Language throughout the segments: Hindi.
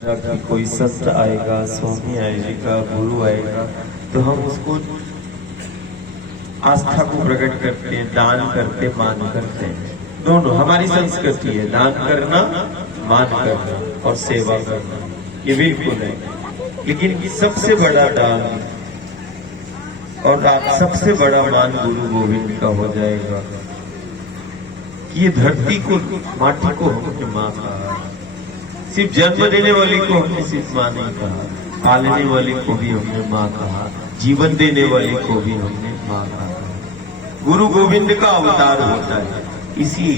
कि कोई संत आएगा, स्वामी आएगा, गुरु आएगा, तो हम उसको आस्था को प्रकट करते हैं, दान करते, मान करते हैं। दोनों हमारी संस्कृति है, दान करना, मान करना और सेवा करना, ये बिल्कुल है। लेकिन सबसे बड़ा दान और सबसे बड़ा मान गुरु गोविंद का हो जाएगा कि ये धरती को, माटी को हमने माँ कहा, सिर्फ जन्म देने वाली को हमने सिर्फ माँ नहीं कहा, पालने वाली को भी हमने माँ कहा, जीवन देने वाली को भी हमने माँ कहा। गुरु गोविंद का अवतार होता है, इसी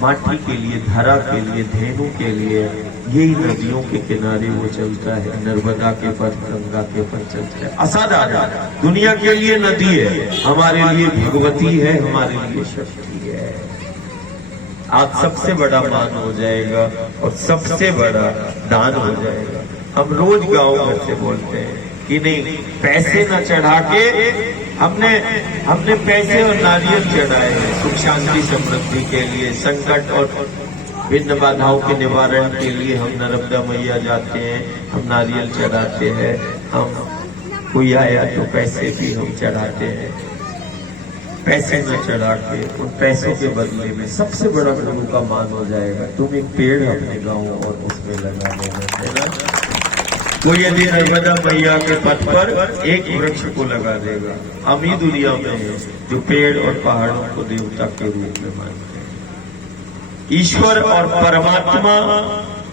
माटी के लिए, धरा के लिए, धेनु के लिए, यही नदियों के किनारे वो चलता है, नर्मदा के पर, गंगा के पर चलता है। असाधारण दुनिया के लिए नदी है, हमारे लिए भगवती है, हमारे लिए शक्ति है। आज सबसे बड़ा मान हो जाएगा और सबसे बड़ा दान हो जाएगा। हम रोज गाँव घर से बोलते हैं कि नहीं, पैसे न चढ़ा के हमने पैसे और नारियल चढ़ाए हैं सुख शांति समृद्धि के लिए, संकट और भिन्न बाधाओं के निवारण के लिए हम नर्मदा मैया जाते हैं, हम नारियल चढ़ाते हैं, हम कोई आया तो पैसे भी हम चढ़ाते हैं। पैसे न चढ़ा के उन पैसों के बदले में सबसे बड़ा गुरु का मान हो जाएगा, तुम एक पेड़ अपने गाँव और उसमें लगा देना, है ना। कोई यदि नर्मदा मैया के पथ पर एक वृक्ष को लगा देगा, हम ही दुनिया में है जो पेड़ और पहाड़ों को देवता के रूप में मानते हैं। ईश्वर और परमात्मा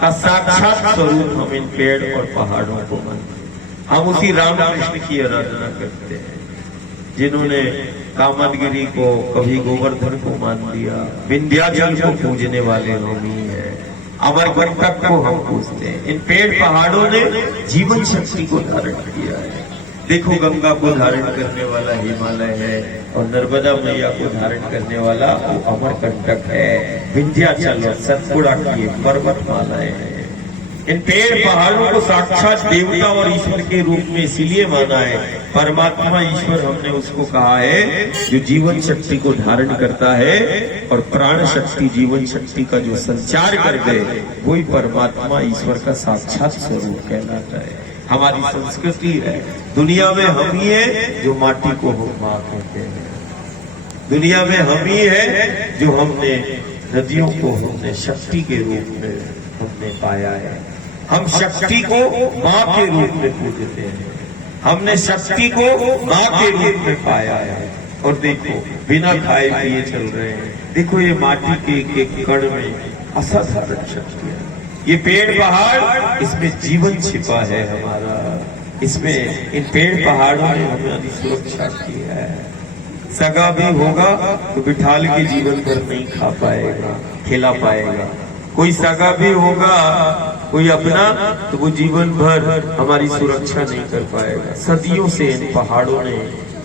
का साक्षात स्वरूप हम इन पेड़ और पहाड़ों को मानते हैं। हम उसी रामकृष्ण की आराधना करते हैं जिन्होंने कामदगिरी को, कभी गोवर्धन को मान लिया, विंध्याचल को पूजने वाले हम ही है, अमरकंटक को हम पूजते हैं। इन पेड़ पहाड़ों ने जीवन शक्ति को धारण किया है। देखो, गंगा को धारण करने वाला हिमालय है और नर्मदा मैया को धारण करने वाला वो अमरकंटक है, विंध्याचल और सतपुड़ा की पर्वतमालाएं हैं। इन पेड़ पहाड़ों को साक्षात देवता और ईश्वर के रूप में इसीलिए माना है, परमात्मा ईश्वर हमने उसको कहा है जो जीवन शक्ति को धारण करता है और प्राण शक्ति, जीवन शक्ति का जो संचार कर दे, वही परमात्मा ईश्वर का साक्षात स्वरूप कहलाता है। हमारी संस्कृति है, दुनिया में हम ही है जो माटी को हम माँ कहते हैं, दुनिया में हम ही है जो हमने नदियों को हमने शक्ति के रूप में हमने पाया है। हम शक्ति को माँ के रूप में पूजते हैं, हमने शक्ति को माँ के रूप में पाया है। और देखो, बिना खाए पिए चल रहे हैं। देखो, ये माटी के एक एक कण में असाधारण शक्ति है। ये पेड़ पहाड़, इसमें जीवन छिपा है हमारा, इसमें इन पेड़ पहाड़ों ने हमारी सुरक्षा की है। सगा भी होगा तो बिठाल के जीवन भर नहीं खा पाएगा, खिला पाएगा। कोई सगा भी होगा, कोई अपना, तो वो जीवन भर हमारी सुरक्षा नहीं कर पाएगा। सदियों से इन पहाड़ों ने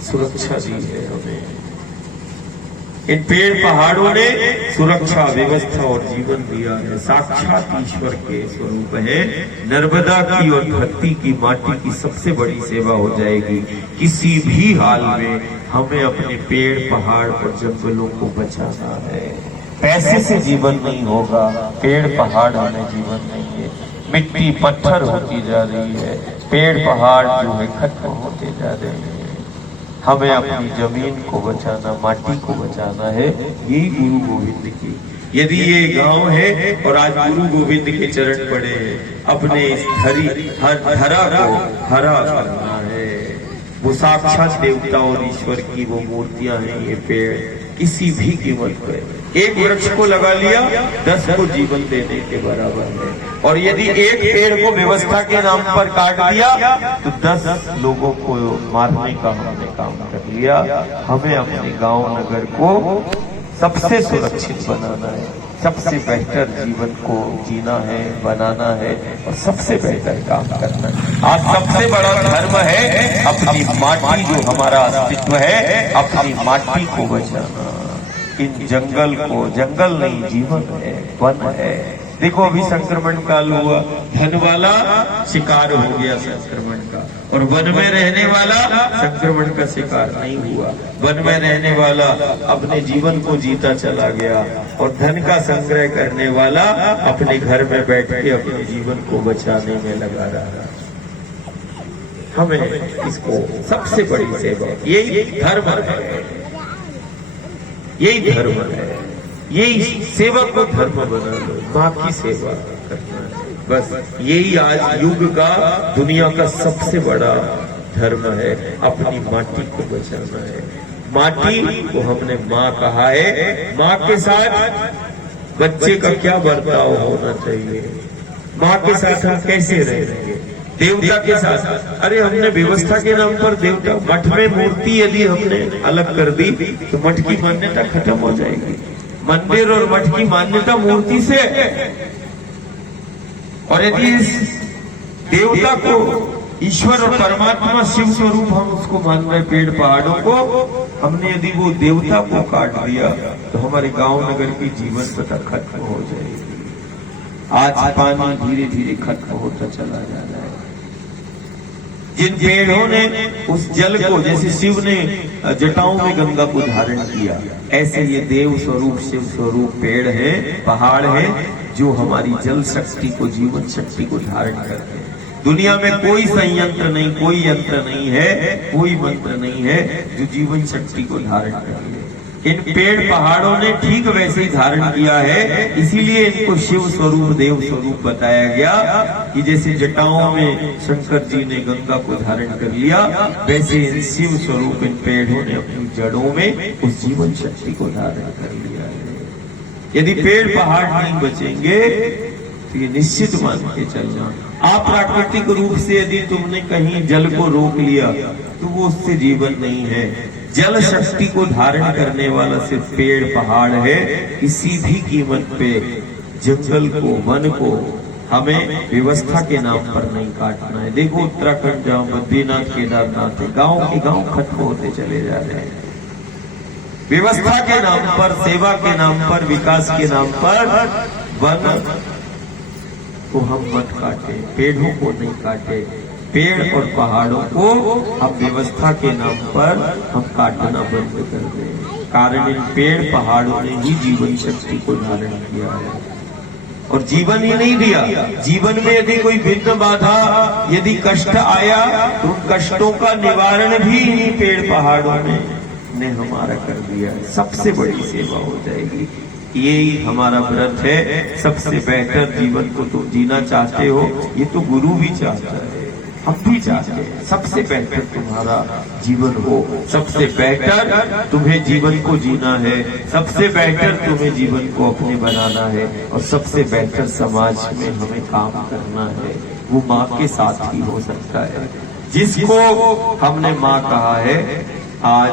सुरक्षा दी है हमें, इन पेड़ पहाड़ों ने सुरक्षा, व्यवस्था और जीवन दिया है। साक्षात ईश्वर के स्वरूप है। नर्मदा की और धरती की, माटी की सबसे बड़ी सेवा हो जाएगी। किसी भी हाल में हमें अपने पेड़ पहाड़ और जंगलों को बचाना है। पैसे से जीवन नहीं होगा, पेड़ पहाड़ हमें जीवन नहीं है। मिट्टी पत्थर होती जा रही है, पेड़ पहाड़ जो है खत्म होते जा रहे हैं। हमें अपनी जमीन को बचाना, माटी को बचाना है, यही गुरु गोविंद की। यदि ये गांव है और आज गुरु गोविंद के चरण पड़े हैं, अपने इस धरा को हरा करना है। वो साक्षात देवता और ईश्वर की वो मूर्तियां हैं। ये पेड़ किसी भी कीमत पर, एक वृक्ष को लगा लिया 10 को जीवन देने के बराबर है। और यदि एक पेड़ को व्यवस्था के नाम पर काट दिया तो 10 लोगों को मारने का हमने काम कर लिया। हमें अपने गांव नगर को सबसे सुरक्षित बनाना है, सबसे बेहतर जीवन को जीना है, बनाना है और सबसे बेहतर काम करना है। आज सबसे बड़ा धर्म है अपनी माटी, जो हमारा अस्तित्व है, अपनी माटी को बचाना। इन जंगल को, जंगल नहीं जीवन है, वन है, देखो अभी संक्रमण काल हुआ, धन वाला शिकार हो गया संक्रमण का, और वन में रहने वाला संक्रमण का शिकार नहीं हुआ। वन में रहने वाला अपने जीवन को जीता चला गया, और धन का संग्रह करने वाला अपने घर में बैठ के अपने जीवन को बचाने में लगा रहा। हमें इसको सबसे बड़ी सेवा, यही धर्म है, यही धर्म है, यही सेवा को धर्म बना लो, माँ की सेवा करना है। बस यही आज युग का, दुनिया का सबसे बड़ा धर्म है, अपनी माटी को बचाना है। माटी को हमने माँ कहा है, माँ के साथ बच्चे का क्या बर्ताव होना चाहिए, माँ के साथ हम कैसे रहेंगे, देवता के साथ। अरे हमने व्यवस्था के नाम पर देवता, मठ में मूर्ति यदि हमने अलग कर दी तो मठ की मान्यता खत्म हो जाएगी। मंदिर और मठ की मान्यता मूर्ति से, और यदि इस देवता को ईश्वर और परमात्मा शिव स्वरूप हम उसको मान रहे, पेड़ पहाड़ों को हमने यदि वो देवता को काट दिया तो हमारे गांव नगर की जीवन प्रथा खत्म हो जाएगी। आज पानी धीरे धीरे खत्म होता चला जा रहा है। जिन पेड़ों ने उस जल को, जैसे शिव ने जटाओं में गंगा को धारण किया, ऐसे ये देव स्वरूप शिव स्वरूप पेड़ है, पहाड़ है, जो हमारी जल शक्ति को, जीवन शक्ति को धारण करते हैं। दुनिया में कोई संयंत्र नहीं, कोई यंत्र नहीं है, कोई मंत्र नहीं है जो जीवन शक्ति को धारण कर ले। इन पेड़ पहाड़ों ने ठीक वैसे ही धारण किया है, इसीलिए इनको शिव स्वरूप देव स्वरूप बताया गया कि जैसे जटाओं में शंकर जी ने गंगा को धारण कर लिया, वैसे इन शिव स्वरूप इन पेड़ों ने अपनी जड़ों में उस जीवन शक्ति को धारण कर लिया है। यदि पेड़ पहाड़ नहीं बचेंगे तो ये निश्चित मान के चलना, अप्राकृतिक रूप से यदि तुमने कहीं जल को रोक लिया तो वो उससे जीवन नहीं है। जल शक्ति को धारण करने वाला सिर्फ पेड़ पहाड़ है। किसी भी कीमत पे जंगल को, वन को हमें व्यवस्था के नाम पर नहीं काटना है। देखो उत्तराखंड जहाँ बद्रीनाथ केदारनाथ है, गांव के गांव खत्म होते चले जा रहे हैं। व्यवस्था के नाम पर, सेवा के नाम पर, विकास के नाम पर वन को हम मत काटे, पेड़ों को नहीं काटे। पेड़ और पहाड़ों को हम व्यवस्था के नाम पर हम काटना बंद कर दें। कारण इन पेड़ पहाड़ों ने ही जीवन शक्ति को धारण किया है, और जीवन ही नहीं दिया। जीवन में यदि कोई विघ्न बाधा, यदि कष्ट आया तो उन कष्टों का निवारण भी इन्हीं पेड़ पहाड़ों ने हमारा कर दिया। सबसे बड़ी सेवा हो जाएगी। यही हमारा व्रत है। सबसे बेहतर जीवन को तुम जीना चाहते हो, ये तो गुरु भी चाहता है, हम भी चाहते हैं। सबसे बेहतर तुम्हारा जीवन हो, सबसे बेहतर तुम्हें जीवन को जीना है, सबसे बेहतर तुम्हें जीवन को अपने बनाना है, और सबसे बेहतर समाज में हमें काम करना है। वो माँ के साथ ही हो सकता है। जिसको हमने माँ कहा है, आज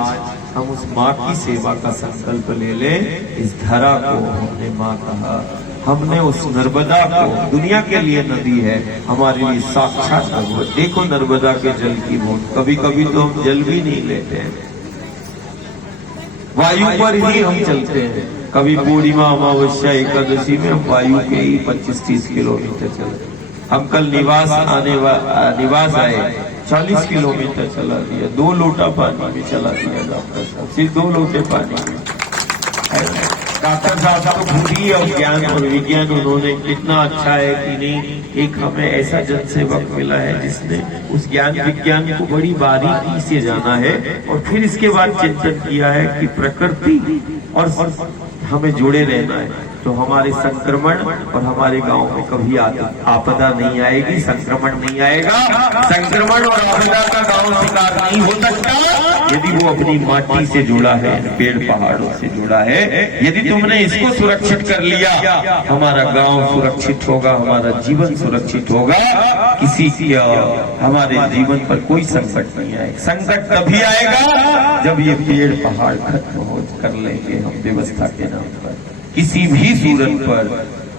हम उस माँ की सेवा का संकल्प ले लें। इस धरा को हमने माँ कहा, हमने उस नर्मदा को, दुनिया के लिए नदी है, हमारे लिए साक्षात भगवत। देखो नर्मदा के जल की बूंद, कभी कभी तो हम जल भी नहीं लेते हैं, वायु पर ही हम चलते हैं। कभी पूर्णिमा, अमावस्या, एकादशी में हम वायु के ही 25-30 किलोमीटर चलते। हम कल निवास आए, 40 किलोमीटर चला दिया, 2 लोटा पानी में चला दिया डॉक्टर साहब, सिर्फ 2 लोटे पानी में। डॉक्टर साहब को बुद्धि और ज्ञान और विज्ञान उन्होंने कितना अच्छा है कि नहीं, एक हमें ऐसा जनसेवक मिला है जिसने उस ज्ञान विज्ञान को बड़ी बारीकी से जाना है, और फिर इसके बाद चिंतन किया है कि प्रकृति और हमें जुड़े रहना है। तो हमारे संक्रमण और हमारे गांव में कभी आपदा नहीं आएगी, संक्रमण नहीं आएगा। संक्रमण और आपदा का गांव शिकार नहीं हो सकता यदि वो अपनी माटी से जुड़ा है, पेड़ पहाड़ों से जुड़ा है। यदि तुमने इसको सुरक्षित कर लिया, हमारा गांव सुरक्षित होगा, हमारा जीवन सुरक्षित होगा। किसी की हमारे जीवन पर कोई संकट नहीं आएगा। संकट तभी आएगा जब ये पेड़ पहाड़ खत्म हो कर लेंगे हम व्यवस्था के नाम पर। किसी भी सूरत पर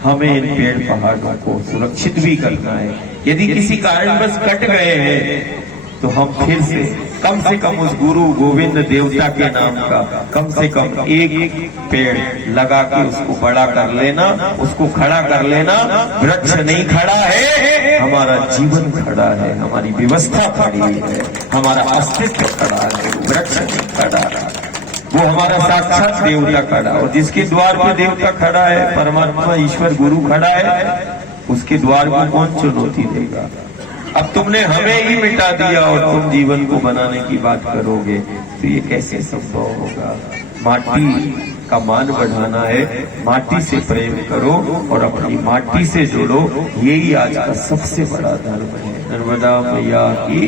हमें इन पेड़ पहाड़ों को सुरक्षित भी करना है। यदि किसी कारणवश कट गए हैं तो हम फिर से कम से कम उस गुरु गोविंद देवता के नाम का कम से कम एक पेड़ लगा के उसको बड़ा कर लेना, उसको खड़ा कर लेना। वृक्ष नहीं खड़ा है, हमारा जीवन खड़ा है, हमारी व्यवस्था खड़ी है, हमारा अस्तित्व खड़ा है, वृक्ष नहीं खड़ा है। वो हमारा साक्षात देवता खड़ा, और जिसके द्वार पे देवता खड़ा है, परमात्मा ईश्वर गुरु खड़ा है, उसके द्वार को कौन चुनौती देगा। अब तुमने हमें ही मिटा दिया और तुम जीवन को बनाने की बात करोगे, तो ये कैसे संभव होगा। माटी का मान बढ़ाना है, माटी से प्रेम करो और अपनी माटी से जुड़ो, यही आज का सबसे बड़ा धर्म है। नर्मदा मैया की